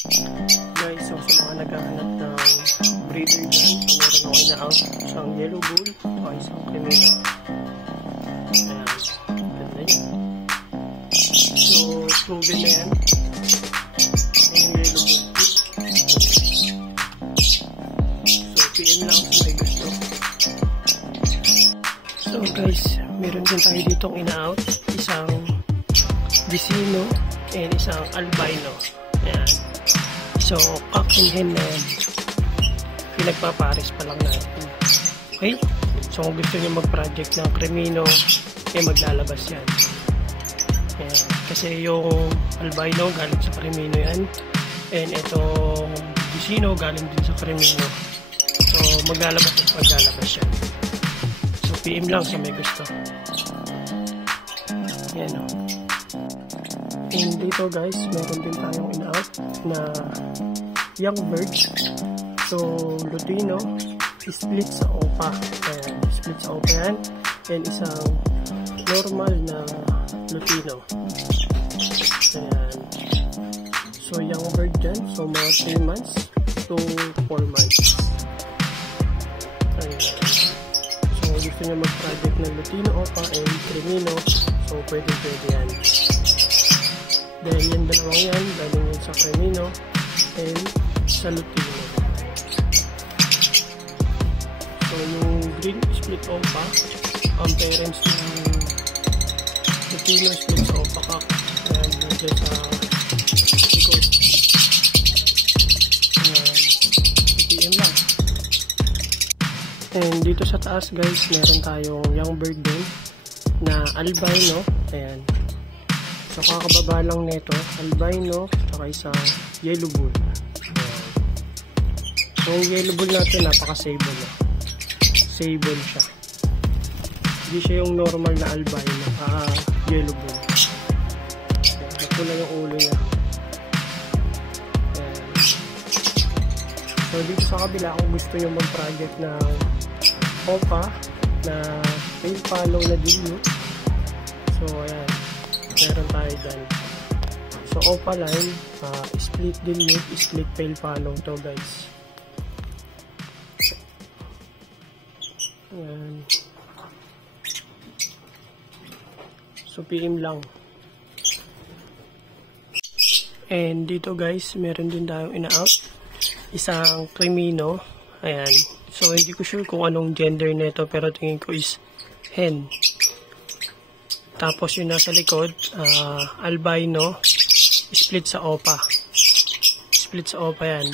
Guys, so sa mga naghahanap ng breeder dyan, so meron ako ina-out isang yellow bull o isang cremino. Ayan, ganda yan. So, proven na yan. Yung yellow bull. So, PM lang kung may gusto. So guys, meron din tayo ditong ina-out isang Vicino and isang albino. Ayan. So, cock and hen na yan. Pinagpapares pa lang natin. Okay? So, kung gusto nyo mag-project ng cremino, eh maglalabas yan. Ayan. Kasi yung albino galing sa cremino yan. And itong Vicino galing din sa cremino. So, maglalabas at maglalabas yan. So, PM lang sa may gusto. Ayan o. And dito guys, meron din tayong in-out na young bird. So, Lutino, split sa OPA. Ayan, split sa OPA yan. And isang normal na Lutino. Ayan. So, young bird dyan. So, mga 3 months to 4 months. Ayan. So, gusto nyo mag-project ng Lutino, OPA, and cremino. So, pwede yan. Dahil yung dalawang yan, galing yun sa cremino and sa Lutino. So, yung green split OPA, ang parents ng Lutino split sa OPA cock. Ayan, nandiyan sa likod. Ayan, PM lang. And dito sa taas guys, meron tayong young bird din na albino. Ayan. So, kakababa lang nito, albino, saka isang yellow bull. Ayan. So, yung yellow bull natin, napaka-sable. Sable siya. Hindi siya yung normal na albino, yellow bull. Ayan. Napula yung ulo niya. Ayan. So, dito sa kabila, kung gusto nyo mag-project ng OPA na tail follow na dilute. So, ayan. Meron tayo dyan. So, OPA line, split dilute, split tail follow to guys. Ayan. So, PM lang. And dito guys, meron din tayong ina-out. Isang cremino. Ayan. So, hindi ko sure kung anong gender nito, pero tingin ko is hen. Tapos yung nasa likod, albino, split sa OPA. Split sa OPA yan.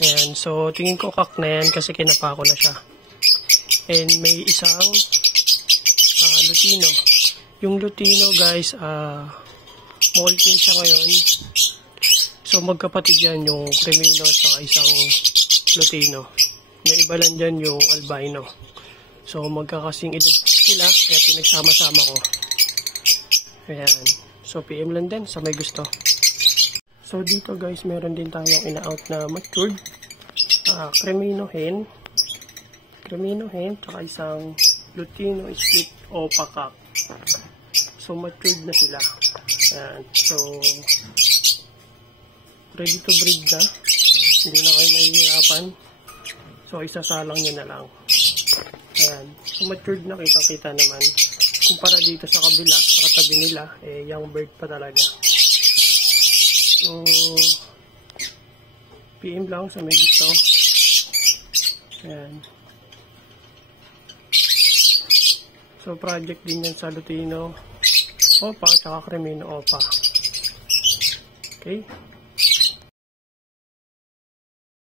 Ayan, so tingin ko cock na yan kasi kinapa ko na siya. And may isang Lutino. Yung Lutino guys, molting siya ngayon. So magkapatid yan yung cremino at isang Lutino. May iba lang dyan yung albino. So, magkakasing edad sila, kaya pinagsama-sama ko. Ayan. So, PM lang din sa may gusto. So, dito guys, meron din tayong ina-out na matured. Cremino hen. Cremino hen, tsaka isang Lutino split OPA cock. So, matured na sila. Ayan. So, ready to breed na. Hindi na kayo mahihirapan. So, isasalang nyo na lang. Ayan. So, matured na, kitang-kita naman. Kumpara dito sa kabila, sa katabi nila, eh, young bird pa talaga. So, PM lang sa may gusto. Ayan. So, project din yan sa Lutino OPA, tsaka cremino OPA. Okay?